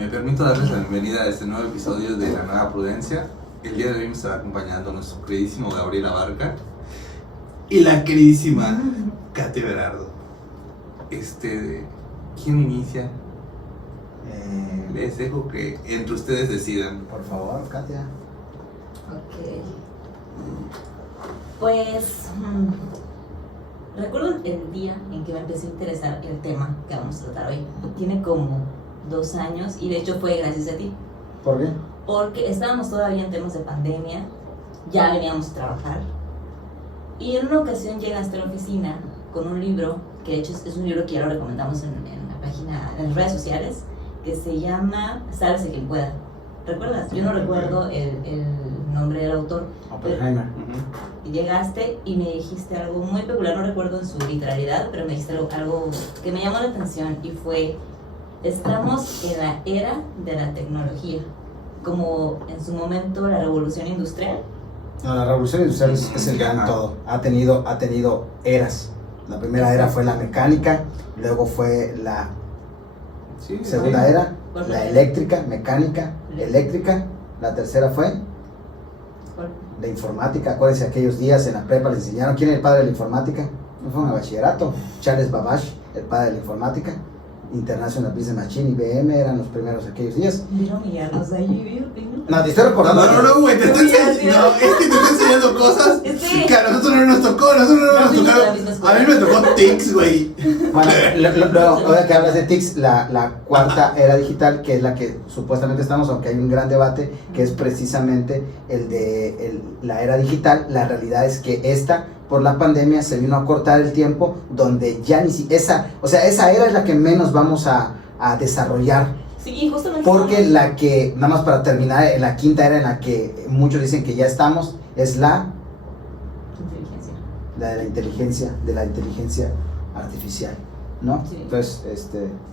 Me permito darles la bienvenida a este nuevo episodio de La Nueva Prudencia. El día de hoy me estará acompañando nuestro queridísimo Gabriel Abarca y la queridísima Katy Berardo. ¿Quién inicia? Les dejo que entre ustedes decidan. Por favor, Katia. Ok. Pues recuerdo el día en que me empecé a interesar el tema que vamos a tratar hoy. Tiene como 2 años y de hecho fue gracias a ti. ¿Por qué? Porque estábamos todavía en temas de pandemia, ya veníamos a trabajar y en una ocasión llegaste a la oficina con un libro, que de hecho es un libro que ya lo recomendamos en la página, en las redes sociales, que se llama Sálvese quien pueda. ¿Recuerdas? Yo no recuerdo el nombre del autor. Oppenheimer. Y llegaste y me dijiste algo muy peculiar, no recuerdo en su literalidad, pero me dijiste algo que me llamó la atención y fue: estamos en la era de la tecnología, como en su momento la revolución industrial. No, la revolución industrial es el gran todo. Ha tenido eras. La primera era fue la mecánica, luego fue la segunda era, la eléctrica, mecánica, eléctrica. La tercera fue la informática. Acuérdense, aquellos días en la prepa les enseñaron quién es el padre de la informática. No fue un bachillerato. Charles Babbage, el padre de la informática. International Business Machine, IBM eran los primeros aquellos días. Mira, humillarnos ahí, No, te estoy recordando. No, güey, te estoy enseñando. No, es que te estoy enseñando cosas que a nosotros no nos tocó. A mí me tocó TICS, güey. Bueno, ahora que hablas de TICS, la cuarta era digital, que es la que supuestamente estamos, aunque hay un gran debate, que es precisamente la era digital. La realidad es que por la pandemia se vino a cortar el tiempo, donde ya ni siquiera esa era es la que menos vamos a desarrollar. Sí, justamente. Porque la que, nada más para terminar, la quinta era en la que muchos dicen que ya estamos, es la de la inteligencia artificial, ¿no? Sí. Entonces,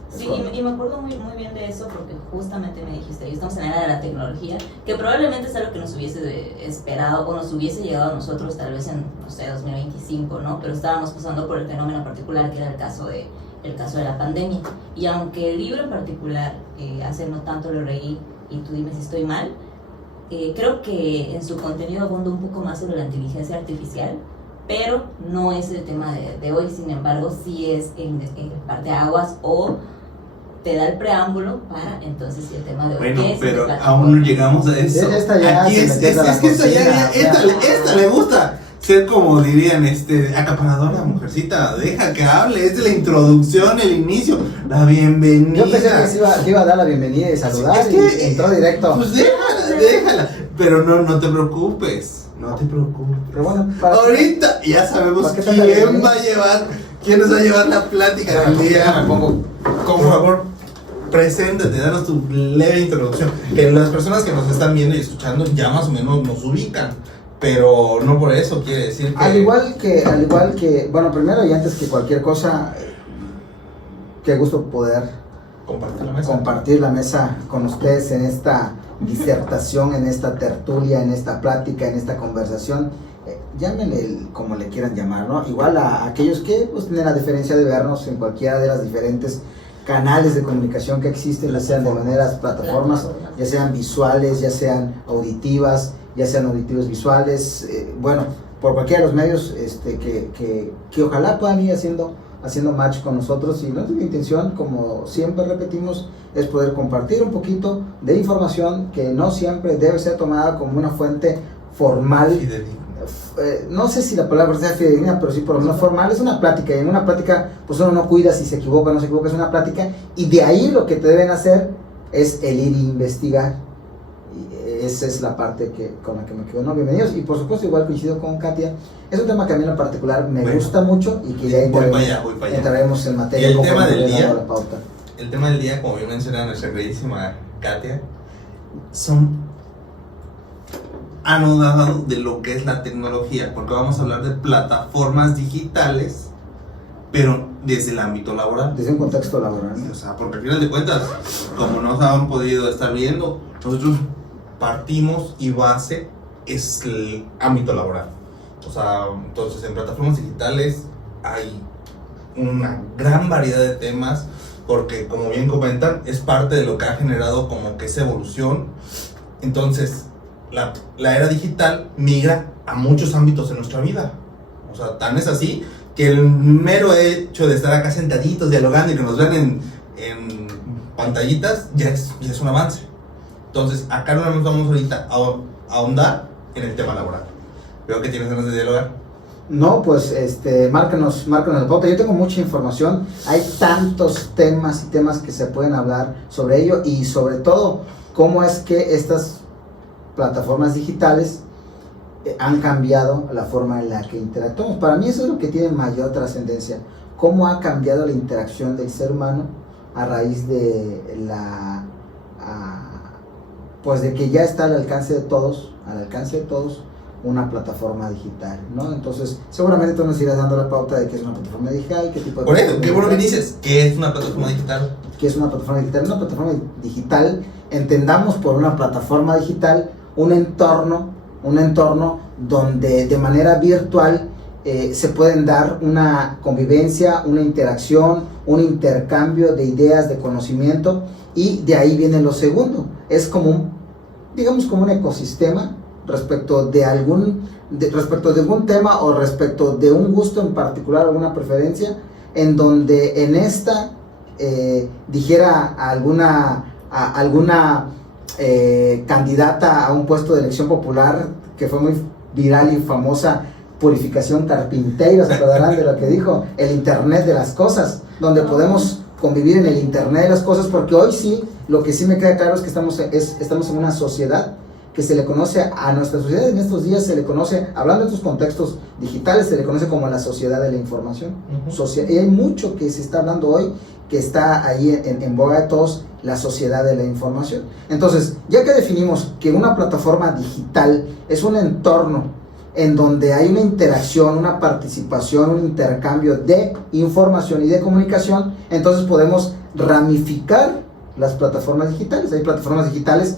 Sí, y me acuerdo muy bien de eso porque justamente me dijiste, estamos en la era de la tecnología, que probablemente es algo que nos hubiese esperado o nos hubiese llegado a nosotros tal vez en, 2025, ¿no? Pero estábamos pasando por el fenómeno particular que era el caso de la pandemia. Y aunque el libro en particular, hace no tanto lo leí, y tú dime si estoy mal, creo que en su contenido abunda un poco más sobre la inteligencia artificial, pero no es el tema de hoy. Sin embargo, sí es en parteaguas o te da el preámbulo para entonces el tema de hoy. Bueno, pero aún no llegamos a eso. Esta ya aquí es que esta le gusta ser, como dirían, acaparadora, mujercita, deja que hable. Es de la introducción, el inicio, la bienvenida. Yo pensé que iba a dar la bienvenida y saludar, es que, y entró directo. Pues déjala, pero no te preocupes. No te preocupes. Pero bueno, ahorita ya sabemos quién nos va a llevar la plática del día. Por favor, preséntate, danos tu leve introducción. Que las personas que nos están viendo y escuchando ya más o menos nos ubican, pero no por eso quiere decir que... Al igual que, bueno, primero y antes que cualquier cosa, qué gusto poder compartir la mesa con ustedes en esta disertación, en esta tertulia, en esta plática, en esta conversación. Llámenle como le quieran llamar, ¿no? Igual a aquellos que pues tienen la diferencia de vernos en cualquiera de las diferentes canales de comunicación que existen, ya sean de maneras plataformas, ya sean visuales, ya sean auditivas, ya sean auditivos visuales, bueno, por cualquiera de los medios que ojalá puedan ir haciendo match con nosotros. Y nuestra intención, como siempre repetimos, es poder compartir un poquito de información que no siempre debe ser tomada como una fuente formal. No sé si la palabra sea fidedigna, pero sí por lo menos formal. Es una plática, y en una plática pues uno no cuida si se equivoca o no se equivoca, es una plática, y de ahí lo que te deben hacer es el ir a investigar. Y esa es la parte con la que me quedo, ¿no? Bienvenidos. Y por supuesto, igual coincido con Katia, es un tema que a mí en particular me gusta mucho, y que ya entraremos en materia. El tema del día, como bien menciona nuestra queridísima Katia, son anodado de lo que es la tecnología, porque vamos a hablar de plataformas digitales, pero desde el ámbito laboral. Desde un contexto laboral. O sea, porque al final de cuentas, como nos han podido estar viendo, nosotros partimos y base es el ámbito laboral. O sea, entonces en plataformas digitales hay una gran variedad de temas porque como bien comentan, es parte de lo que ha generado como que esa evolución. Entonces, la era digital migra a muchos ámbitos de nuestra vida. O sea, tan es así que el mero hecho de estar acá sentaditos dialogando y que nos vean en pantallitas ya es un avance. Entonces, acá no nos vamos ahorita a ahondar en el tema laboral. Veo que tienes ganas de dialogar. No, pues márcanos la pauta. Yo tengo mucha información. Hay tantos temas y temas que se pueden hablar sobre ello, y sobre todo cómo es que estas plataformas digitales han cambiado la forma en la que interactuamos. Para mí eso es lo que tiene mayor trascendencia. Cómo ha cambiado la interacción del ser humano a raíz de pues de que ya está al alcance de todos, una plataforma digital, ¿no? Entonces, seguramente tú nos irás dando la pauta de qué es una plataforma digital, qué tipo de... Por eso, qué bueno que dices, ¿qué es una plataforma digital? ¿Qué es una plataforma digital? Una plataforma digital, entendamos por una plataforma digital un entorno donde de manera virtual se pueden dar una convivencia, una interacción, un intercambio de ideas, de conocimiento, y de ahí viene lo segundo. Es como digamos como un ecosistema respecto de algún tema o respecto de un gusto en particular, alguna preferencia, en donde en esta dijera alguna candidata a un puesto de elección popular que fue muy viral y famosa, Purificación Carpinteiro, se acordarán de lo que dijo, el internet de las cosas, donde podemos convivir en el internet de las cosas, porque hoy sí, lo que sí me queda claro es que estamos en una sociedad que se le conoce a nuestra sociedad, en estos días se le conoce, hablando de estos contextos digitales, se le conoce como la sociedad de la información. Y hay mucho que se está hablando hoy, que está ahí en boga de todos, la sociedad de la información. Entonces, ya que definimos que una plataforma digital es un entorno en donde hay una interacción, una participación, un intercambio de información y de comunicación, entonces podemos ramificar las plataformas digitales. Hay plataformas digitales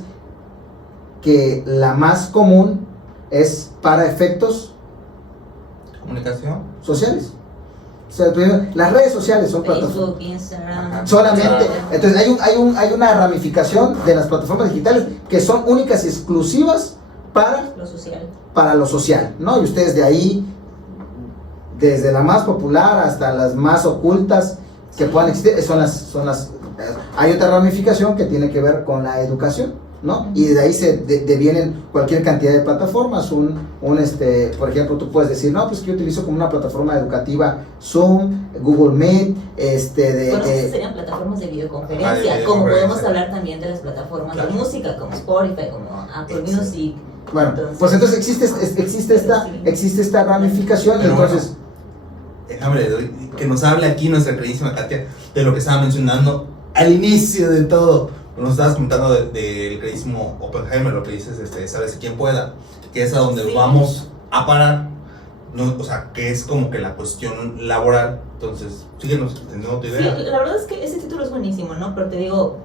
que la más común es para efectos comunicación sociales. O sea, las redes sociales son Facebook, Instagram, solamente. Entonces hay una ramificación de las plataformas digitales que son únicas y exclusivas para lo social, ¿no? Y ustedes de ahí, desde la más popular hasta las más ocultas que puedan existir, son las hay otra ramificación que tiene que ver con la educación, ¿no? Y de ahí se devienen cualquier cantidad de plataformas. Por ejemplo, tú puedes decir, no, pues que yo utilizo como una plataforma educativa Zoom, Google Meet, bueno, serían plataformas de videoconferencia, como podemos hablar también de las plataformas de música, como Spotify, como Apple Music. Bueno, pues entonces existe esta ramificación. Pero entonces, bueno, que nos hable aquí nuestra queridísima Katia de lo que estaba mencionando al inicio de todo. Nos estabas comentando del queridísimo Oppenheimer, lo que dices, sabes quién pueda, que es a donde vamos a parar, ¿no? O sea, que es como que la cuestión laboral. Entonces, síguenos entendiendo tu idea. Sí, la verdad es que ese título es buenísimo, ¿no? Pero te digo,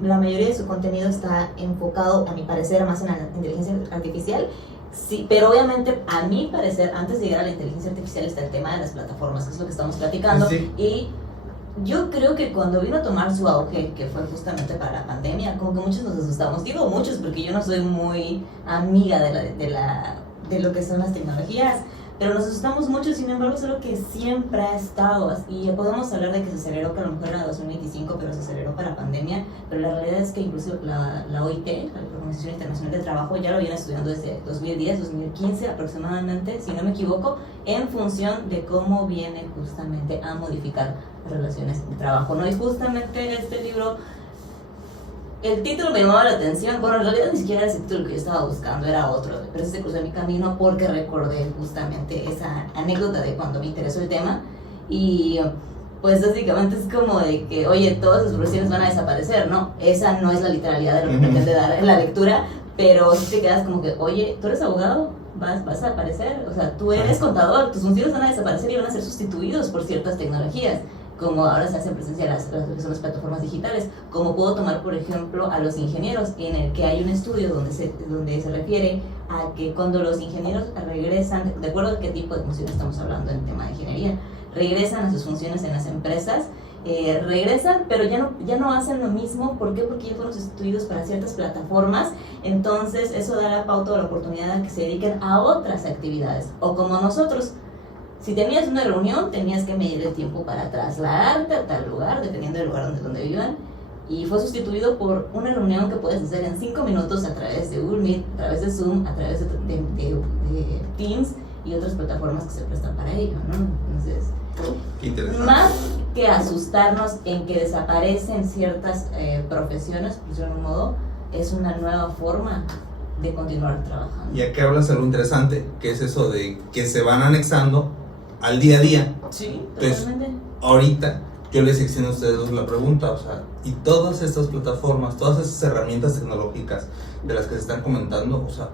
la mayoría de su contenido está enfocado, a mi parecer, más en la inteligencia artificial. Sí, pero obviamente, a mi parecer, antes de llegar a la inteligencia artificial está el tema de las plataformas, que es lo que estamos platicando. Sí. Y yo creo que cuando vino a tomar su auge, que fue justamente para la pandemia, como que muchos nos asustamos. Digo muchos porque yo no soy muy amiga de lo que son las tecnologías, pero nos asustamos mucho. Sin embargo, es algo que siempre ha estado, y podemos hablar de que se aceleró, que a lo mejor era 2025, pero se aceleró para pandemia. Pero la realidad es que incluso la OIT, la Organización Internacional del Trabajo, ya lo viene estudiando desde 2010, 2015 aproximadamente, si no me equivoco, en función de cómo viene justamente a modificar las relaciones de trabajo, ¿no? Y justamente este libro, el título me llamaba la atención. Bueno, en realidad ni siquiera era ese título que yo estaba buscando, era otro, pero se cruzó en mi camino porque recordé justamente esa anécdota de cuando me interesó el tema. Y pues básicamente es como de que, oye, todas las profesiones van a desaparecer, ¿no? Esa no es la literalidad de lo que pretende dar en la lectura, pero si te quedas como que, oye, ¿tú eres abogado? Vas a desaparecer. O sea, tú eres contador, tus funciones van a desaparecer y van a ser sustituidos por ciertas tecnologías, como ahora se hace presencia de las plataformas digitales. Como puedo tomar, por ejemplo, a los ingenieros, en el que hay un estudio donde se refiere a que cuando los ingenieros regresan, de acuerdo a qué tipo de funciones estamos hablando en el tema de ingeniería, regresan a sus funciones en las empresas, regresan, pero ya no hacen lo mismo. ¿Por qué? Porque ya fueron sustituidos para ciertas plataformas. Entonces eso da la pauta o la oportunidad a que se dediquen a otras actividades. O como nosotros, si tenías una reunión, tenías que medir el tiempo para trasladarte a tal lugar, dependiendo del lugar donde vivan, y fue sustituido por una reunión que puedes hacer en 5 minutos a través de Google Meet, a través de Zoom, a través de Teams y otras plataformas que se prestan para ello, ¿no? Entonces, más que asustarnos en que desaparecen ciertas profesiones, por decirlo de un modo, es una nueva forma de continuar trabajando. Y aquí hablas algo interesante, que es eso de que se van anexando al día a día. Sí, entonces, totalmente. Ahorita yo les extiendo a ustedes dos la pregunta, o sea, y todas estas plataformas, todas esas herramientas tecnológicas de las que se están comentando, o sea,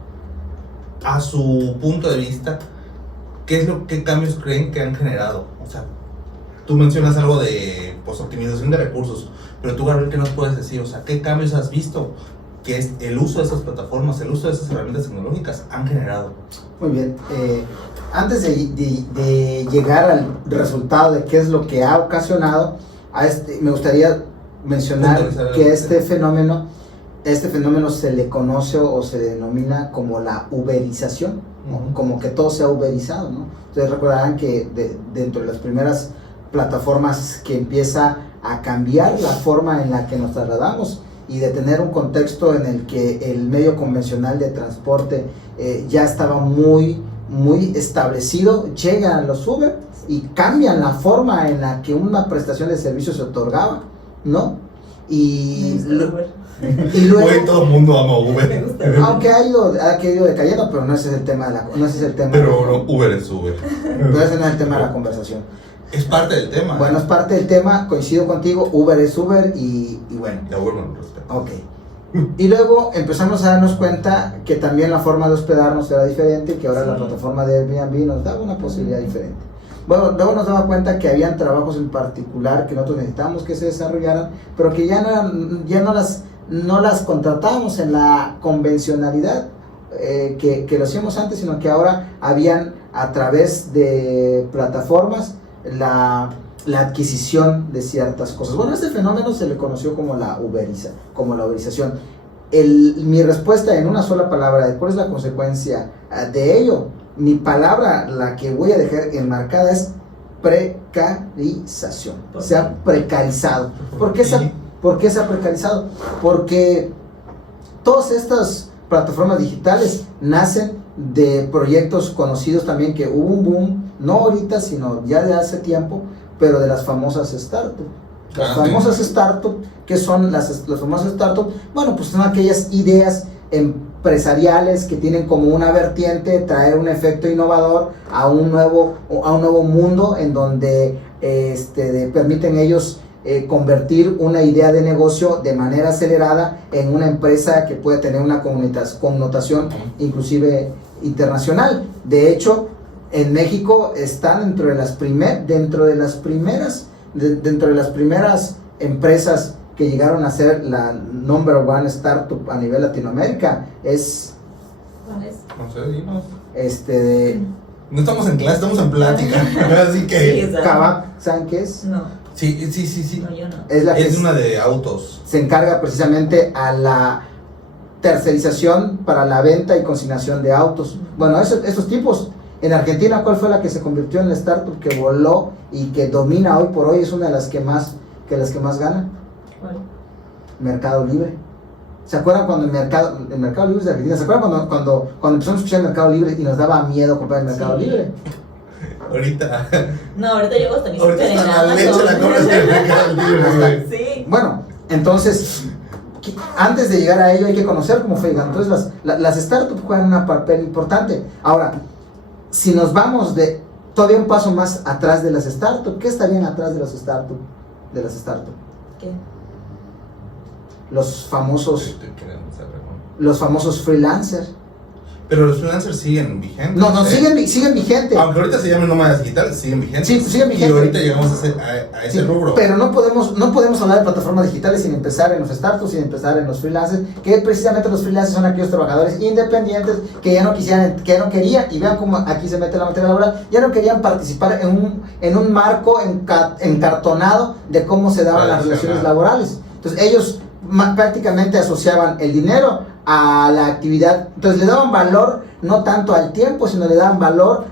a su punto de vista, ¿qué cambios creen que han generado? O sea, tú mencionas algo de pues, optimización de recursos, pero tú, Gabriel, ¿qué nos puedes decir? O sea, ¿qué cambios has visto que es el uso de esas plataformas, el uso de esas herramientas tecnológicas han generado? Muy bien. Antes de llegar al resultado de qué es lo que ha ocasionado, me gustaría mencionar que este fenómeno se le conoce o se denomina como la uberización, ¿no? Como que todo se ha uberizado, ¿no? Ustedes recordarán que dentro de las primeras plataformas que empieza a cambiar la forma en la que nos trasladamos y de tener un contexto en el que el medio convencional de transporte ya estaba muy establecido, llegan los Uber y cambian la forma en la que una prestación de servicio se otorgaba, ¿no? Y luego Hoy todo el mundo ama Uber. Aunque ha ido decayendo, pero no ese es el tema Pero no, Uber es Uber. Pero ese no es el tema de la conversación. Es parte del tema. Bueno, es parte del tema, coincido contigo, Uber es Uber y bueno. Ya Uber no lo respeta. Ok. Y luego empezamos a darnos cuenta que también la forma de hospedarnos era diferente, que ahora la plataforma de Airbnb nos daba una posibilidad diferente. Bueno, luego nos daba cuenta que habían trabajos en particular que nosotros necesitábamos que se desarrollaran, pero que ya no las contratábamos en la convencionalidad que lo hacíamos antes, sino que ahora habían a través de plataformas la adquisición de ciertas cosas. Bueno, este fenómeno se le conoció como la uberización. Mi respuesta en una sola palabra de cuál es la consecuencia de ello, mi palabra, la que voy a dejar enmarcada, es precarización. Se ha precarizado. ¿Por qué se ha precarizado? Porque todas estas plataformas digitales nacen de proyectos conocidos también, que hubo un boom, no ahorita, sino ya de hace tiempo, pero de las famosas startups. Las famosas startups, ¿qué son las famosas startups? Bueno, pues son aquellas ideas empresariales que tienen como una vertiente traer un efecto innovador a un nuevo mundo, en donde permiten ellos convertir una idea de negocio de manera acelerada en una empresa que puede tener una connotación inclusive internacional. De hecho, en México están dentro de las primeras empresas que llegaron a ser la number one startup a nivel Latinoamérica. ¿Cuál es? No sé, dinos. No estamos en clase, estamos en plática. Así que. Sí, Kavak, ¿saben qué es? No. Sí. No, yo no. Es una de autos. Se encarga precisamente a la tercerización para la venta y consignación de autos. Bueno, esos tipos. En Argentina, ¿cuál fue la que se convirtió en la startup que voló y que domina hoy por hoy? Es una de las que más gana. ¿Cuál? Mercado Libre. ¿Se acuerdan cuando el Mercado Libre es de Argentina? ¿Se acuerdan cuando empezamos a escuchar el Mercado Libre y nos daba miedo comprar el Mercado Libre? Ahorita. No, ahorita llevo hasta mi Ahorita súper en está la Amazon. leche la compras en el Mercado Libre. Sí. Bueno, entonces, antes de llegar a ello hay que conocer cómo fue llegando. Entonces las startups juegan un papel importante. Ahora, si nos vamos todavía un paso más atrás de las startups, ¿qué está bien atrás de las startups? ¿Qué? Los famosos freelancers. Pero los freelancers siguen vigentes. No, siguen vigentes. Aunque ahorita se llaman nómadas digitales, siguen vigentes. Sí, siguen vigentes. Y ahorita llegamos a ese rubro. Pero no podemos hablar de plataformas digitales sin empezar en los startups, sin empezar en los freelancers, que precisamente los freelancers son aquellos trabajadores independientes que ya no querían, y vean cómo aquí se mete la materia laboral, ya no querían participar en un marco encartonado de cómo se daban las relaciones laborales. Entonces ellos prácticamente asociaban el dinero a la actividad, entonces le daban valor no tanto al tiempo, sino le daban valor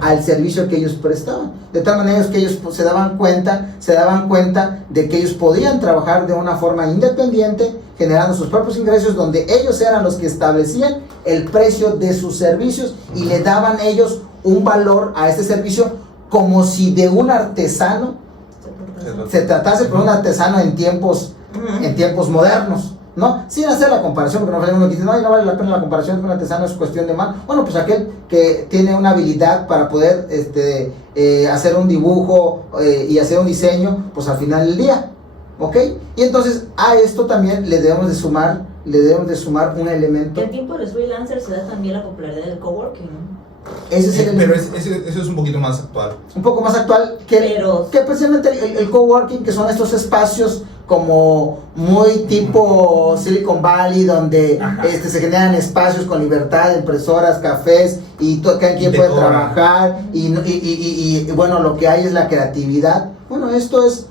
al servicio que ellos prestaban, de tal manera que ellos se daban cuenta de que ellos podían trabajar de una forma independiente, generando sus propios ingresos, donde ellos eran los que establecían el precio de sus servicios y le daban ellos un valor a este servicio, como si de un artesano se tratase, por un artesano en tiempos modernos, ¿no? Sin hacer la comparación, porque no vale la pena la comparación con un artesano, es cuestión de mano. Bueno, pues aquel que tiene una habilidad para poder hacer un dibujo y hacer un diseño, pues al final del día, ¿ok? Y entonces a esto también le debemos de sumar un elemento. El tiempo de los freelancers se da también la popularidad del coworking. Pero eso es un poquito más actual. Un poco más actual que precisamente el coworking, que son estos espacios como muy tipo Silicon Valley, donde se generan espacios con libertad, impresoras, cafés, y cada quien puede trabajar, y bueno, lo que hay es la creatividad. Bueno, esto es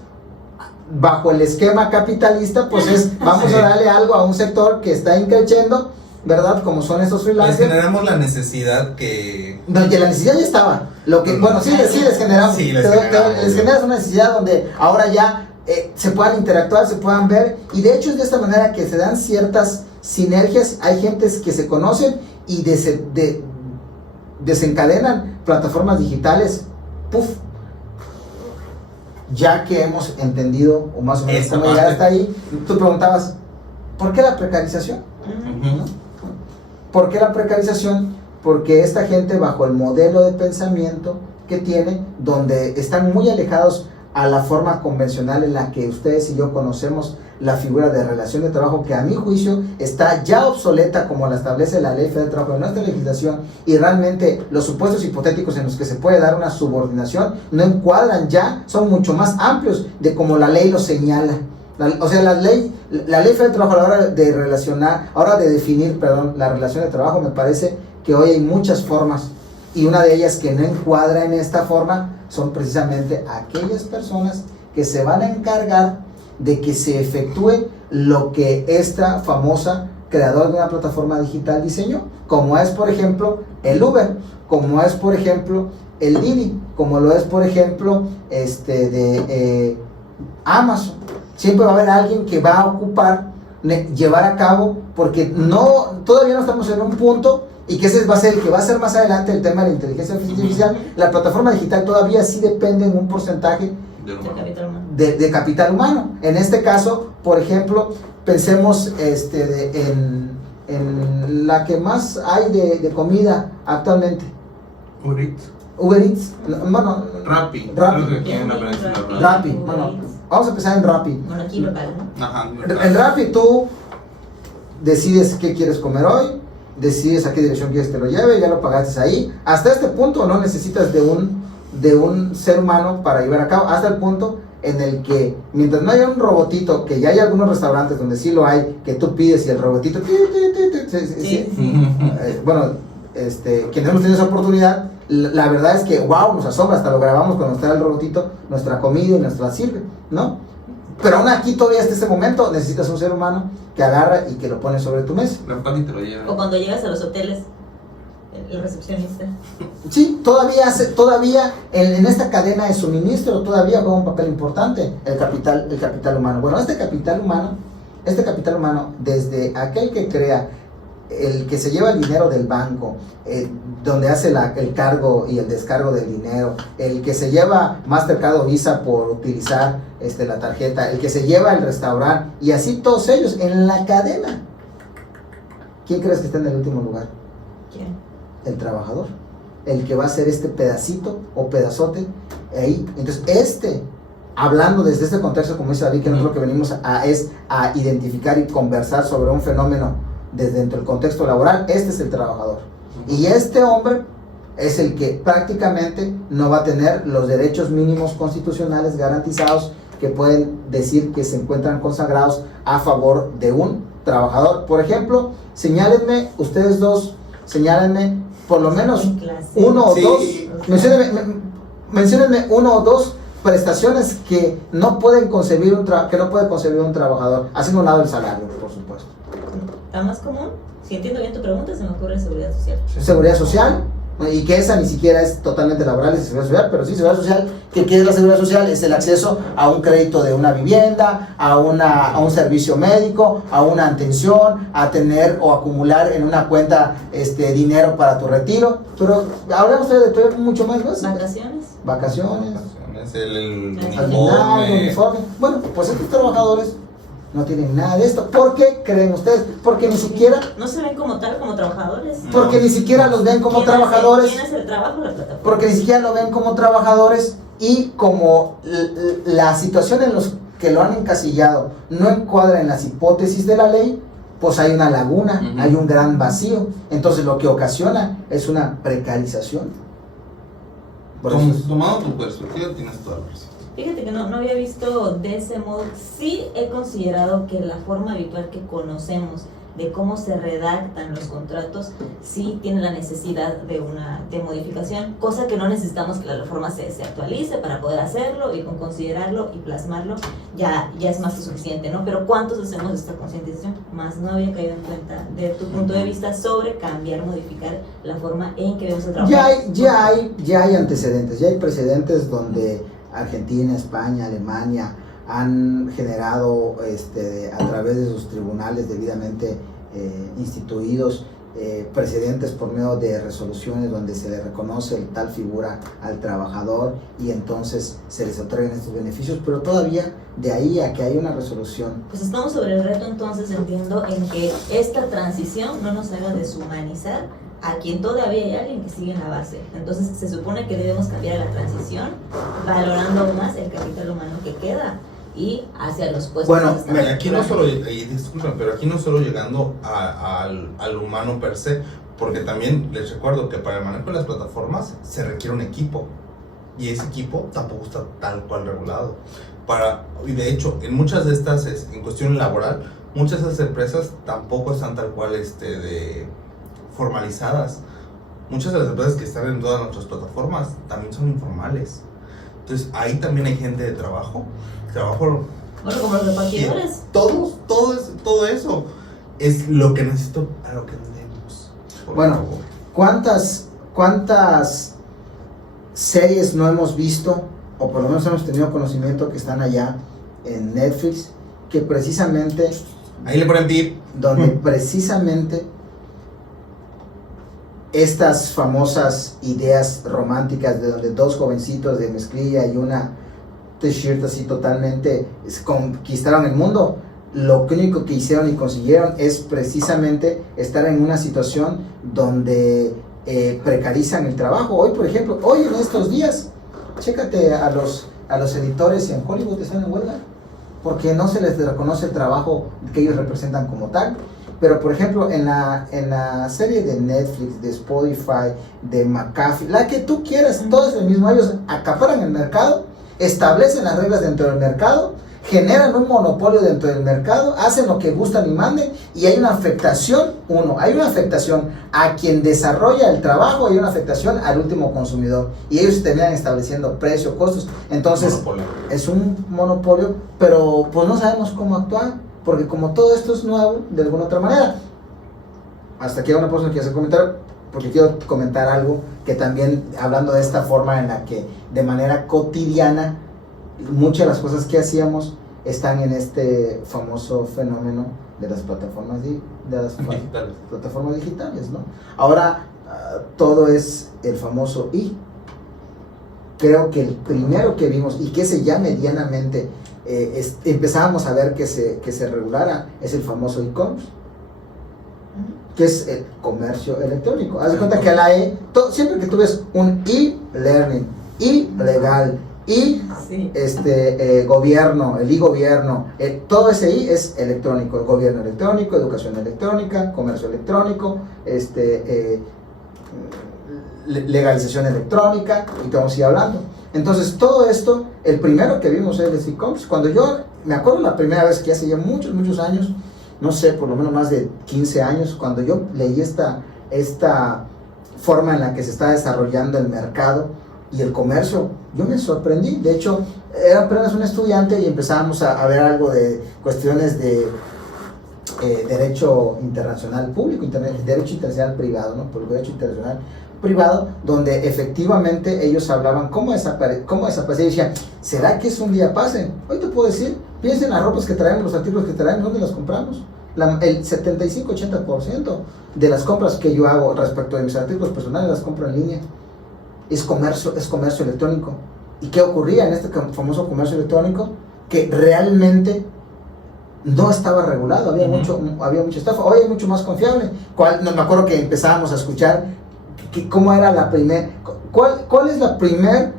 bajo el esquema capitalista, pues vamos a darle algo a un sector que está increciendo, ¿verdad? Como son estos freelancers. Les generamos la necesidad que... No, que la necesidad ya estaba. Les generamos. Sí, les generas una necesidad donde ahora ya se puedan interactuar, se puedan ver, y de hecho es de esta manera que se dan ciertas sinergias. Hay gentes que se conocen y desencadenan plataformas digitales. Ya que hemos entendido, o más o menos cómo llegar hasta ahí, tú preguntabas, ¿por qué la precarización? ¿No? ¿Por qué la precarización? Porque esta gente, bajo el modelo de pensamiento que tiene, donde están muy alejados a la forma convencional en la que ustedes y yo conocemos la figura de relación de trabajo, que a mi juicio está ya obsoleta como la establece la Ley Federal del Trabajo en nuestra legislación, y realmente los supuestos hipotéticos en los que se puede dar una subordinación no encuadran ya, son mucho más amplios de como la ley lo señala. La ley Federal del Trabajo, a la hora de definir la relación de trabajo, me parece que hoy hay muchas formas, y una de ellas que no encuadra en esta forma son precisamente aquellas personas que se van a encargar de que se efectúe lo que esta famosa creadora de una plataforma digital diseñó, como es por ejemplo el Uber, como es por ejemplo el Didi, como lo es por ejemplo Amazon. Siempre va a haber alguien que va a ocupar llevar a cabo, porque todavía no estamos en un punto, y que ese va a ser el que va a ser más adelante el tema de la inteligencia artificial. La plataforma digital todavía sí depende en un porcentaje de capital humano. En este caso, por ejemplo, pensemos en la que más hay de comida actualmente. Uber Eats. Bueno, Rappi. Bueno, vamos a empezar en Rappi. Bueno, aquí local, ¿no? Ajá. En Rappi tú decides qué quieres comer hoy, decides a qué dirección quieres que te lo lleve, ya lo pagaste ahí. Hasta este punto no necesitas de un ser humano para llevar a cabo, hasta el punto en el que, mientras no haya un robotito, que ya hay algunos restaurantes donde sí lo hay, que tú pides y el robotito bueno, quienes hemos tenido esa oportunidad, la verdad es que wow, nos asombra, hasta lo grabamos cuando está el robotito, nuestra comida y nos la sirve, ¿no? Pero aún aquí todavía hasta ese momento necesitas un ser humano que agarra y que lo pone sobre tu mesa. O cuando llegas a los hoteles, el recepcionista. Sí, todavía en esta cadena de suministro todavía juega un papel importante el capital humano. Bueno, este capital humano, desde aquel que crea, el que se lleva el dinero del banco, donde hace el cargo y el descargo del dinero, el que se lleva Mastercard o Visa por utilizar la tarjeta, el que se lleva el restaurante, y así todos ellos en la cadena. ¿Quién crees que está en el último lugar? ¿Quién? El trabajador, el que va a hacer este pedacito o pedazote ahí. Entonces hablando desde este contexto, como dice David, que nosotros lo que venimos es a identificar y conversar sobre un fenómeno desde dentro del contexto laboral, este es el trabajador. Y este hombre es el que prácticamente no va a tener los derechos mínimos constitucionales garantizados que pueden decir que se encuentran consagrados a favor de un trabajador. Por ejemplo, señálenme, ustedes dos, señálenme por lo menos uno o dos, menciónenme uno o dos prestaciones que no pueden concebir un trabajador, haciendo un lado el salario, por supuesto. La más común, si entiendo bien tu pregunta, se me ocurre seguridad social. Seguridad social, y que esa ni siquiera es totalmente laboral, es seguridad social, pero sí seguridad social. ¿Qué es la seguridad social? Es el acceso a un crédito de una vivienda, a un servicio médico, a una atención, a tener o acumular en una cuenta dinero para tu retiro. Pero hablamos de mucho más, ¿no? Vacaciones. El uniforme. Bueno, pues estos trabajadores no tienen nada de esto. ¿Por qué creen ustedes? Porque ni siquiera... ¿No se ven como tal, como trabajadores? Porque ni siquiera los ven como trabajadores. ¿Quién hace el trabajo? La plataforma. Porque ni siquiera lo ven como trabajadores, y como la situación en los que lo han encasillado no encuadra en las hipótesis de la ley, pues hay una laguna, hay un gran vacío. Entonces lo que ocasiona es una precarización. Tomando tu perspectiva, tienes toda la razón. Fíjate que no había visto de ese modo. Sí he considerado que la forma habitual que conocemos de cómo se redactan los contratos sí tiene la necesidad de modificación, cosa que no necesitamos que la reforma se actualice para poder hacerlo, y con considerarlo y plasmarlo ya es más que suficiente, ¿no? Pero ¿cuántos hacemos esta concientización? Más no había caído en cuenta de tu punto de vista sobre cambiar, modificar la forma en que vemos el trabajo. Ya hay antecedentes, ya hay precedentes donde Argentina, España, Alemania han generado a través de sus tribunales debidamente instituidos precedentes por medio de resoluciones donde se le reconoce tal figura al trabajador, y entonces se les otorgan estos beneficios. Pero todavía de ahí a que haya una resolución, pues estamos sobre el reto, entonces entiendo, en que esta transición no nos haga deshumanizar a quien todavía hay alguien que sigue en la base. Entonces se supone que debemos cambiar a la transición, valorando más el capital humano que queda y hacia los puestos. Bueno, aquí no solo, disculpen, pero aquí no solo llegando al humano per se, porque también les recuerdo que para el manejo de las plataformas se requiere un equipo, y ese equipo tampoco está tal cual regulado. Y de hecho, en muchas de estas, en cuestión laboral, muchas de esas empresas tampoco están tal cual formalizadas. Muchas de las empresas que están en todas nuestras plataformas también son informales. Entonces ahí también hay gente de trabajo. Bueno, como los repartidores. Todo eso es lo que necesito a lo que vendemos. Bueno, ¿cuántas series no hemos visto, o por lo menos hemos tenido conocimiento, que están allá en Netflix, que precisamente... Ahí le ponen tip. Donde precisamente estas famosas ideas románticas de donde dos jovencitos de mezclilla y una t-shirt así totalmente conquistaron el mundo, lo único que hicieron y consiguieron es precisamente estar en una situación donde precarizan el trabajo. Hoy, por ejemplo, en estos días, chécate a los editores en Hollywood que están en huelga, porque no se les reconoce el trabajo que ellos representan como tal. Pero por ejemplo, en la serie de Netflix, de Spotify, de McAfee, la que tú quieras, todo es el mismo. Ellos acaparan el mercado, establecen las reglas dentro del mercado, generan un monopolio dentro del mercado, hacen lo que gustan y manden, y hay una afectación, hay una afectación a quien desarrolla el trabajo, hay una afectación al último consumidor, y ellos terminan estableciendo precios, costos. Entonces monopolio. Es un monopolio, pero pues no sabemos cómo actuar, porque como todo esto es nuevo, de alguna otra manera. Hasta aquí una persona que hace comentar, porque quiero comentar algo que también, hablando de esta forma en la que de manera cotidiana muchas de las cosas que hacíamos están en este famoso fenómeno de las plataformas plataformas digitales, ¿no? Ahora todo es el famoso creo que el primero que vimos y que ese ya medianamente empezábamos a ver que se regulara es el famoso e-commerce, que es el comercio electrónico. Haz de cuenta que siempre que tú ves un e-learning, e-legal, gobierno, el e-gobierno, todo ese I es electrónico, el gobierno electrónico, educación electrónica, comercio electrónico, legalización electrónica, y te vamos a ir hablando. Entonces, todo esto, el primero que vimos es el e-commerce. Cuando yo, me acuerdo la primera vez que hace ya muchos años, no sé, por lo menos más de 15 años, cuando yo leí esta forma en la que se está desarrollando el mercado y el comercio, yo me sorprendí. De hecho, era apenas un estudiante y empezábamos a ver algo de cuestiones de derecho internacional público, derecho internacional privado, ¿no? Por derecho internacional privado, donde efectivamente ellos hablaban cómo desaparecer, y decían, ¿será que es un día pase? Hoy te puedo decir, piensen en las ropas que traemos, los artículos que traemos, ¿dónde las compramos? El 75-80% de las compras que yo hago respecto de mis artículos personales las compro en línea. Es comercio electrónico. ¿Y qué ocurría en este famoso comercio electrónico? Que realmente no estaba regulado, había mucha estafa. Hoy es mucho más confiable. No me acuerdo que empezábamos a escuchar cómo era la primer, cuál es la primer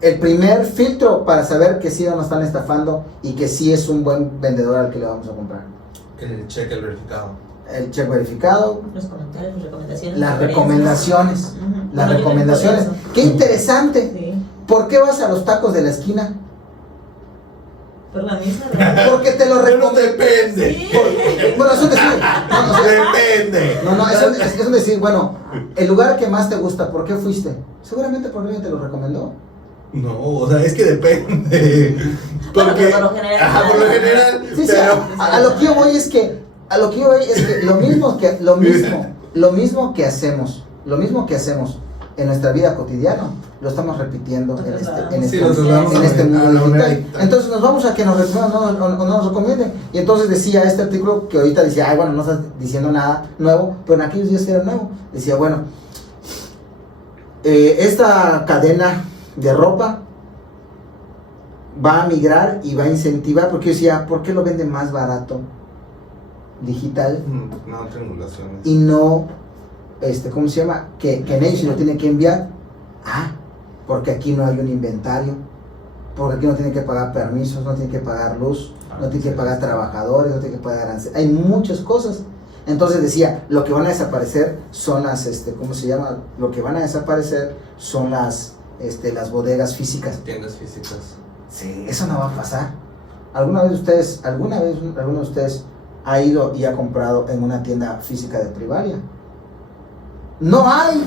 el primer filtro para saber que sí no nos están estafando y que sí es un buen vendedor al que le vamos a comprar. El cheque verificado. El cheque verificado. Los comentarios, las recomendaciones. Las recomendaciones. Las recomendaciones. Qué interesante. Sí. ¿Por qué vas a los tacos de la esquina? Por la misma razón. Porque te lo Pero recomiendo. depende. Sí. Bueno, es un decir. Depende. Es un decir, bueno, el lugar que más te gusta, ¿por qué fuiste? Seguramente porque alguien te lo recomendó. No, o sea, es que depende. Bueno, Porque, por lo general. ajá, por lo general. Sí, pero, a lo que yo voy es que lo mismo que hacemos en nuestra vida cotidiana, lo estamos repitiendo en este mundo digital. Entonces nos vamos a que nos recomienden o no nos recomienden. Y entonces decía este artículo que ahorita decía, bueno, no estás diciendo nada nuevo, pero en aquellos días era nuevo. Decía, bueno, esta cadena de ropa va a migrar y va a incentivar, porque yo decía, ¿por qué lo venden más barato digital? No, triangulaciones. Y no, ¿cómo se llama? Que en ellos si lo tienen que enviar. Porque aquí no hay un inventario, porque aquí no tienen que pagar permisos, no tienen que pagar luz, no tienen que pagar trabajadores, no tienen que pagar aranceles. Hay muchas cosas. Entonces decía, lo que van a desaparecer son las, ¿cómo se llama? Lo que van a desaparecer son las bodegas físicas. Tiendas físicas. Sí, eso no va a pasar. ¿Alguna vez alguno de ustedes ha ido y ha comprado en una tienda física de Privalia? No hay.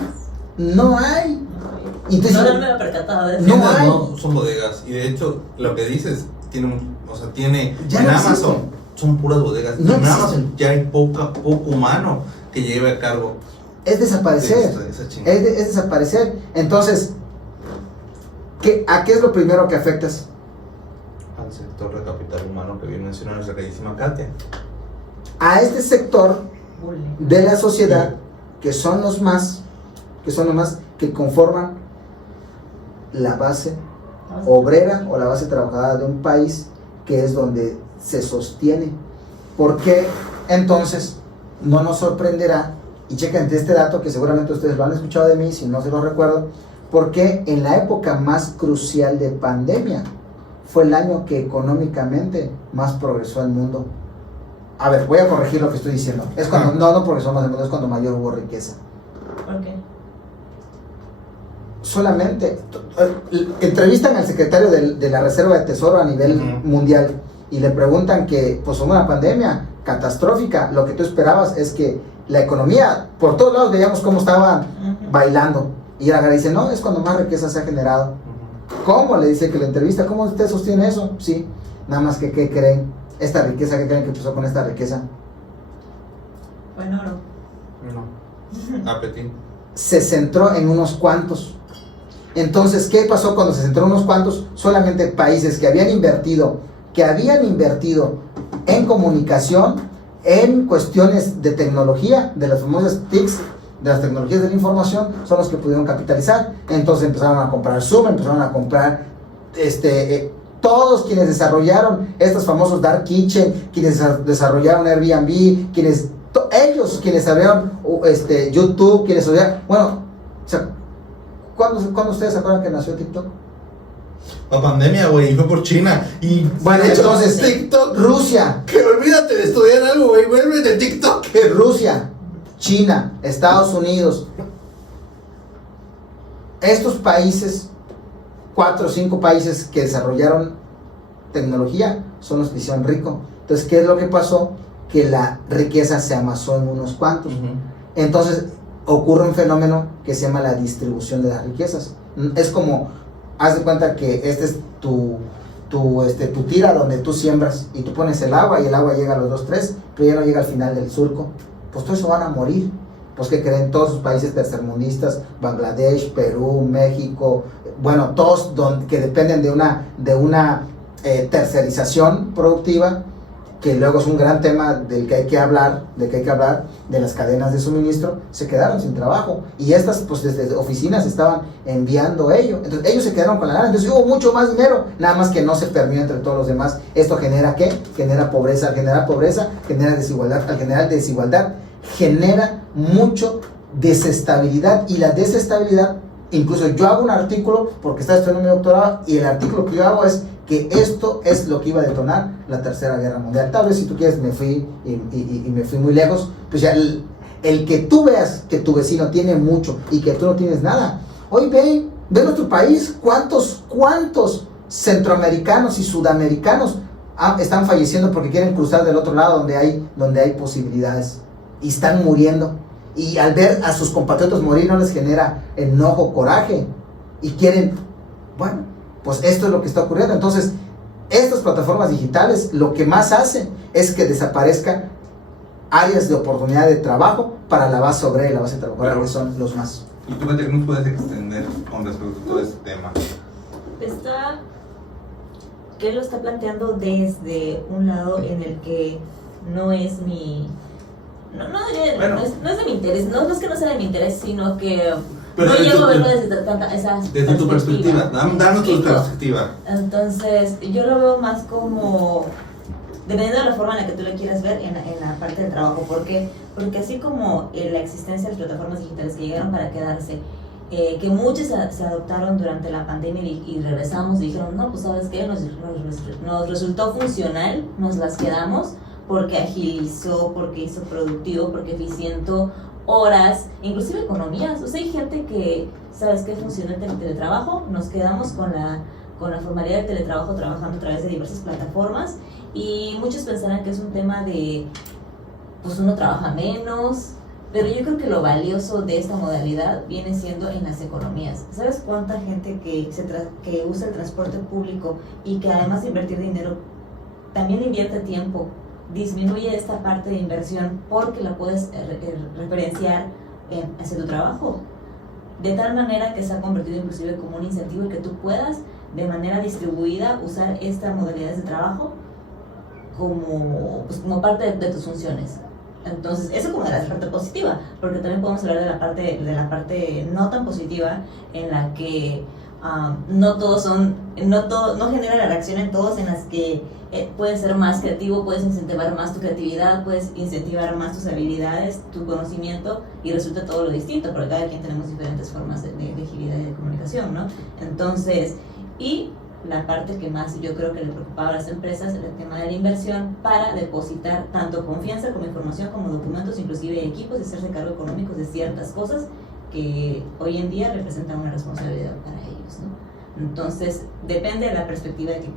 Entonces, No me he percatado de eso. No hay. No, son bodegas. Y de hecho, lo que dices, tiene Ya en no Amazon, existen. son puras bodegas. No en existen. Amazon ya hay poco humano que lleve a cargo. es desaparecer. Esa chingada. Es desaparecer. Entonces, ¿a qué es lo primero que afectas? Al sector de capital humano que bien mencionó nuestra queridísima Katia. A este sector de la sociedad, que son los más que conforman la base obrera o la base trabajadora de un país, que es donde se sostiene. Porque entonces no nos sorprenderá, y chequen este dato que seguramente ustedes lo han escuchado de mí, si no se lo recuerdo, porque en la época más crucial de pandemia fue el año que económicamente más progresó el mundo. A ver, voy a corregir lo que estoy diciendo. Es cuando no progresó más el mundo, es cuando mayor hubo riqueza. ¿Por qué? Solamente entrevistan al secretario de la Reserva de Tesoro a nivel mundial y le preguntan que pues una pandemia catastrófica, lo que tú esperabas es que la economía, por todos lados veíamos cómo estaban bailando, y la dice, no, es cuando más riqueza se ha generado. ¿Cómo? Le dice que la entrevista, ¿cómo usted sostiene eso? Sí, nada más que, ¿qué creen? Esta riqueza, ¿qué creen que pasó con esta riqueza? Bueno, No. Apetín. Se centró en unos cuantos. Entonces, ¿qué pasó cuando se centró en unos cuantos? Solamente países que habían invertido en comunicación, en cuestiones de tecnología, de las famosas TICs, de las tecnologías de la información, son los que pudieron capitalizar. Entonces empezaron a comprar Zoom, empezaron a comprar todos quienes desarrollaron estos famosos Dark Kitchen, quienes desarrollaron Airbnb, ellos quienes abrieron YouTube, quienes abrieron, bueno, o sea, ¿cuándo ustedes se acuerdan que nació TikTok? La pandemia, güey, fue por China. Y Bueno, de hecho, entonces TikTok. Rusia, Que olvídate de estudiar algo, güey, vuelve de TikTok. Rusia, China, Estados Unidos, estos países, 4 o 5 países que desarrollaron tecnología, son los que hicieron rico. Entonces, ¿qué es lo que pasó? Que la riqueza se amasó en unos cuantos. Entonces, ocurre un fenómeno que se llama la distribución de las riquezas. Es como, haz de cuenta que este es tu tira donde tú siembras y tú pones el agua y el agua llega a los 2, 3, pero ya no llega al final del surco. Pues todo eso van a morir. Pues que creen todos los países tercermundistas, Bangladesh, Perú, México, bueno, todos que dependen de una tercerización productiva, que luego es un gran tema del que hay que hablar, de las cadenas de suministro, se quedaron sin trabajo. Y estas, pues desde oficinas estaban enviando ello. Entonces ellos se quedaron con la gana. Entonces hubo mucho más dinero, nada más que no se permeó entre todos los demás. ¿Esto genera qué? Genera pobreza. Al generar pobreza, genera desigualdad. Al generar desigualdad, genera mucho desestabilidad. Y la desestabilidad, incluso yo hago un artículo, porque estaba estudiando mi doctorado, y el artículo que yo hago es que esto es lo que iba a detonar la Tercera Guerra Mundial. Tal vez, si tú quieres, me fui muy lejos. Pues ya el que tú veas que tu vecino tiene mucho y que tú no tienes nada. Hoy ve nuestro país, cuántos centroamericanos y sudamericanos están falleciendo porque quieren cruzar del otro lado donde hay posibilidades, y están muriendo. Y al ver a sus compatriotas morir no les genera enojo, coraje, y quieren, bueno, pues esto es lo que está ocurriendo. Entonces, estas plataformas digitales lo que más hacen es que desaparezcan áreas de oportunidad de trabajo para la base obrera y la base trabajadora, que son los más. ¿Y tú qué nos puedes extender con respecto a todo este tema? Que él lo está planteando desde un lado en el que no es mi... No es de mi interés, no es que no sea de mi interés, sino que pero no llego a verlo desde tu perspectiva. Danos tu perspectiva. Entonces, yo lo veo más como, dependiendo de la forma en la que tú lo quieras ver, en la parte del trabajo. ¿Por qué? Porque así como la existencia de las plataformas digitales que llegaron para quedarse, que muchos se adoptaron durante la pandemia y regresamos y dijeron, no, pues ¿sabes qué? Nos resultó funcional, nos las quedamos, porque agilizó, porque hizo productivo, porque eficientó horas, inclusive economías. O sea, hay gente que, ¿sabes qué? Funciona el teletrabajo, nos quedamos con la formalidad del teletrabajo trabajando a través de diversas plataformas, y muchos pensarán que es un tema de, pues uno trabaja menos, pero yo creo que lo valioso de esta modalidad viene siendo en las economías. ¿Sabes cuánta gente que usa el transporte público y que además de invertir dinero, también invierte tiempo? Disminuye esta parte de inversión porque la puedes referenciar hacia tu trabajo, de tal manera que se ha convertido inclusive como un incentivo, y que tú puedas de manera distribuida usar esta modalidad de trabajo como parte de tus funciones. Entonces, eso como de la parte positiva, porque también podemos hablar de la parte no tan positiva, en la que no genera la reacción en todos, en las que puedes ser más creativo, puedes incentivar más tu creatividad, puedes incentivar más tus habilidades, tu conocimiento, y resulta todo lo distinto, porque cada quien tenemos diferentes formas de agilidad y de comunicación, ¿no? Entonces, y la parte que más yo creo que le preocupaba a las empresas, el tema de la inversión para depositar tanto confianza como información, como documentos, inclusive equipos, y hacerse cargo económicos de ciertas cosas que hoy en día representan una responsabilidad para ellos, ¿no? Entonces, depende de la perspectiva de que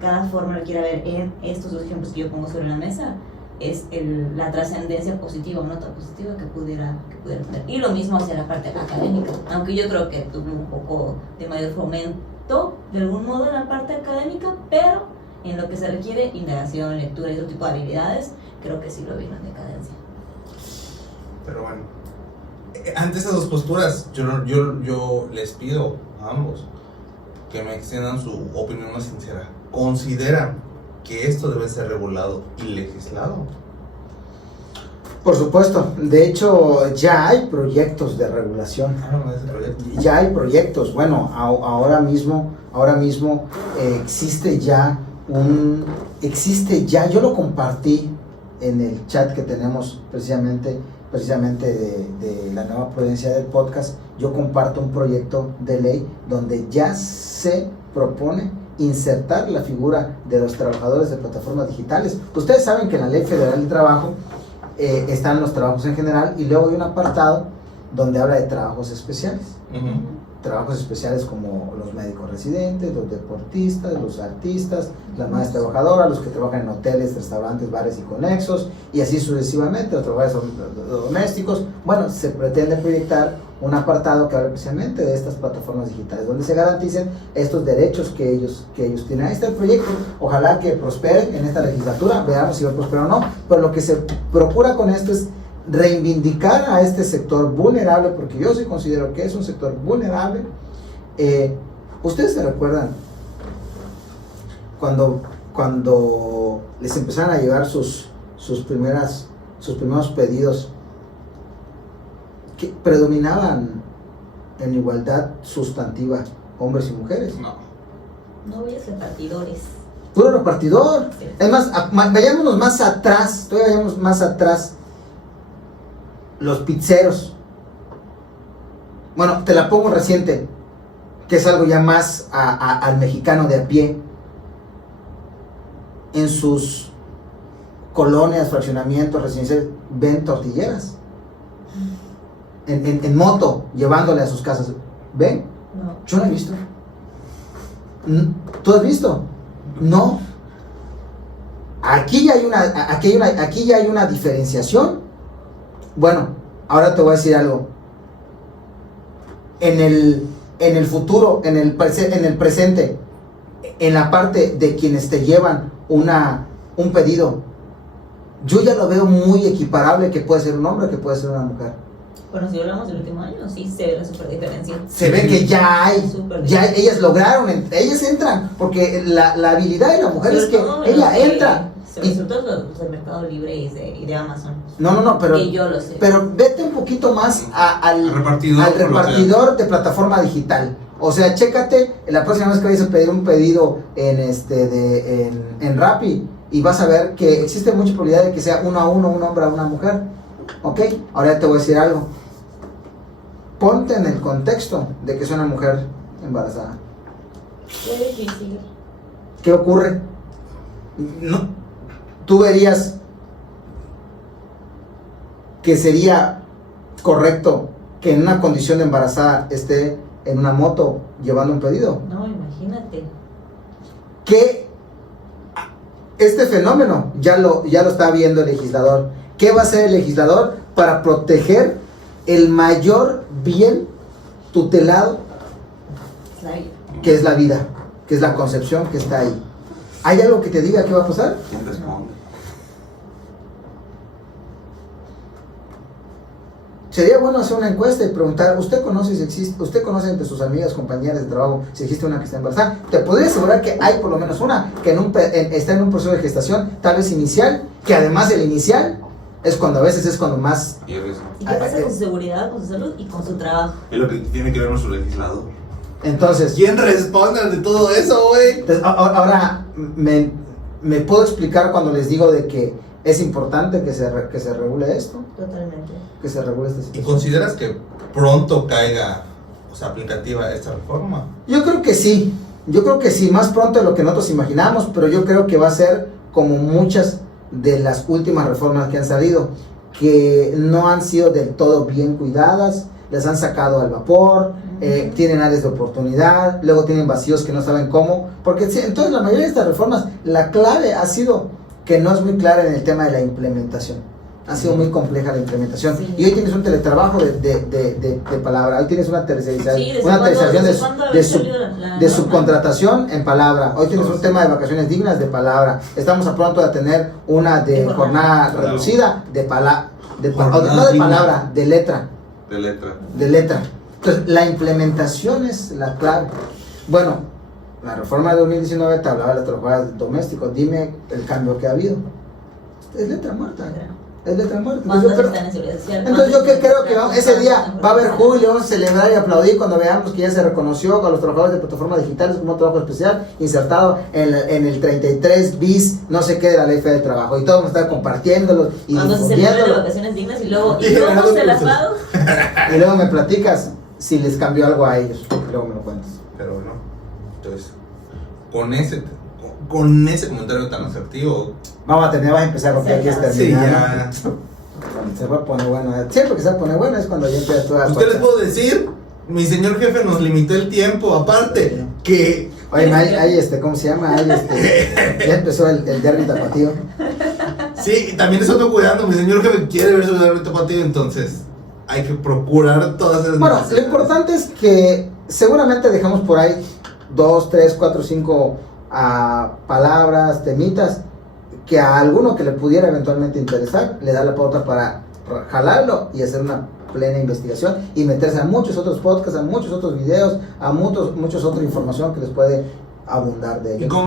cada forma lo quiera ver. En estos dos ejemplos que yo pongo sobre la mesa, es la trascendencia positiva o no tan positiva que pudiera tener. Y lo mismo hacia la parte académica, aunque yo creo que tuvo un poco de mayor fomento de algún modo en la parte académica, pero en lo que se requiere indagación, lectura y otro tipo de habilidades, creo que sí lo vino en decadencia. Pero bueno, ante esas dos posturas, yo les pido a ambos que me extiendan su opinión más sincera. ¿Consideran que esto debe ser regulado y legislado? Por supuesto, de hecho ya hay proyectos de regulación. Ya hay proyectos. Bueno, ahora mismo existe ya, yo lo compartí en el chat que tenemos precisamente de la nueva prudencia del podcast. Yo comparto un proyecto de ley donde ya se propone insertar la figura de los trabajadores de plataformas digitales. Ustedes saben que en la Ley Federal del Trabajo están los trabajos en general y luego hay un apartado donde habla de trabajos especiales. Trabajos especiales como los médicos residentes, los deportistas, los artistas, las madres trabajadoras, los que trabajan en hoteles, restaurantes, bares y conexos, y así sucesivamente, los trabajadores domésticos. Bueno, se pretende proyectar un apartado que habla precisamente de estas plataformas digitales, donde se garanticen estos derechos que ellos tienen. Ahí está el proyecto, ojalá que prospere en esta legislatura, veamos si va a prosperar o no, pero lo que se procura con esto es reivindicar a este sector vulnerable, porque yo sí considero que es un sector vulnerable. Ustedes se recuerdan cuando les empezaron a llegar sus primeros pedidos, que predominaban en igualdad sustantiva hombres y mujeres. No había repartidores. Puro repartidor. Sí. Es más, vayámonos más atrás, todavía vayamos más atrás. Los pizzeros. Bueno, te la pongo reciente, que es algo ya más al mexicano de a pie. En sus colonias, fraccionamientos, residenciales, ven tortilleras. En moto, llevándole a sus casas. ¿Ven? No. Yo no he visto. ¿Tú has visto? No. Aquí ya hay una diferenciación. Bueno, ahora te voy a decir algo. En el futuro, en el presente, en la parte de quienes te llevan un pedido, yo ya lo veo muy equiparable, que puede ser un hombre, que puede ser una mujer. Bueno, si hablamos del último año, sí se ve la super diferencia. Se ve que ya ellas lograron, ellas entran, porque la habilidad de la mujer es que ella entra. Sobre todo los del Mercado Libre y de Amazon. No, pero, que yo lo sé. Pero vete un poquito más al repartidor de plataforma digital. O sea, chécate la próxima vez que vayas a pedir un pedido en Rappi, y vas a ver que existe mucha probabilidad de que sea 1 a 1, un hombre a una mujer. ¿Ok? Ahora te voy a decir algo. Ponte en el contexto de que es una mujer embarazada. Es difícil. ¿Qué ocurre? No. Tú verías que sería correcto que en una condición de embarazada esté en una moto llevando un pedido. No, imagínate. Que este fenómeno ya lo está viendo el legislador. ¿Qué va a hacer el legislador para proteger el mayor bien tutelado, que es la vida, que es la concepción que está ahí? ¿Hay algo que te diga qué va a pasar? ¿Quién responde? Sería bueno hacer una encuesta y preguntar, ¿usted conoce entre sus amigas, compañeras de trabajo, si existe una que está embarazada? Te podría asegurar que hay por lo menos una que está en un proceso de gestación, tal vez inicial, que además el inicial es cuando a veces es cuando más... ¿Y qué pasa con su seguridad, con su salud y con su trabajo? Es lo que tiene que ver nuestro legislador. Entonces... ¿Quién responde ante todo eso, güey? Entonces, ahora, ¿me puedo explicar cuando les digo de que es importante que se regule esto? Totalmente. Que se regule esta ¿Y situación. consideras que pronto caiga, aplicativa esta reforma? Yo creo que sí, más pronto de lo que nosotros imaginamos, pero yo creo que va a ser como muchas de las últimas reformas que han salido, que no han sido del todo bien cuidadas, les han sacado al vapor, tienen áreas de oportunidad, luego tienen vacíos que no saben cómo, porque entonces la mayoría de estas reformas, la clave ha sido que no es muy clara en el tema de la implementación. Ha sido muy compleja la implementación. Sí. Y hoy tienes un teletrabajo de palabra, hoy tienes una tercerización, Sí, de subcontratación en palabra, hoy tienes un tema de vacaciones dignas de palabra, estamos a pronto de tener una de jornada reducida de letra. De letra. Entonces, la implementación es la clave. Bueno, la reforma de 2019 te hablaba de las trabajadoras domésticos. Dime el cambio que ha habido. Es letra muerta. Es letra muerta. Entonces yo creo que ese día va a haber júbilo, vamos a celebrar y aplaudir cuando veamos que ya se reconoció a los trabajadores de plataformas digitales como un trabajo especial insertado en el 33 bis, no sé qué, de la ley federal del trabajo. Y todos vamos a estar compartiéndolo y cuando se celebra de vacaciones dignas y luego ¿cómo se las pago? Y luego me platicas si les cambió algo a ellos. Luego me lo cuentas. Pero no. Entonces, con ese comentario tan asertivo, vas a empezar a romper aquí esta sí, ya. Se va a poner bueno. Siempre que se va a poner bueno es cuando ya empieza toda ¿Usted les puedo decir? Mi señor jefe nos limitó el tiempo. Aparte, que. Oye, hay ¿cómo se llama? Ya empezó el derbi tapatío. Sí, también eso estoy cuidando. Mi señor jefe quiere ver su derbi tapatío, entonces hay que procurar todas esas. Bueno, lo importante es que seguramente dejamos por ahí 2, 3, 4, 5 palabras, temitas, que a alguno que le pudiera eventualmente interesar, le da la pauta para jalarlo y hacer una plena investigación y meterse a muchos otros podcasts, a muchos otros videos, a muchos otras información que les puede abundar de ello.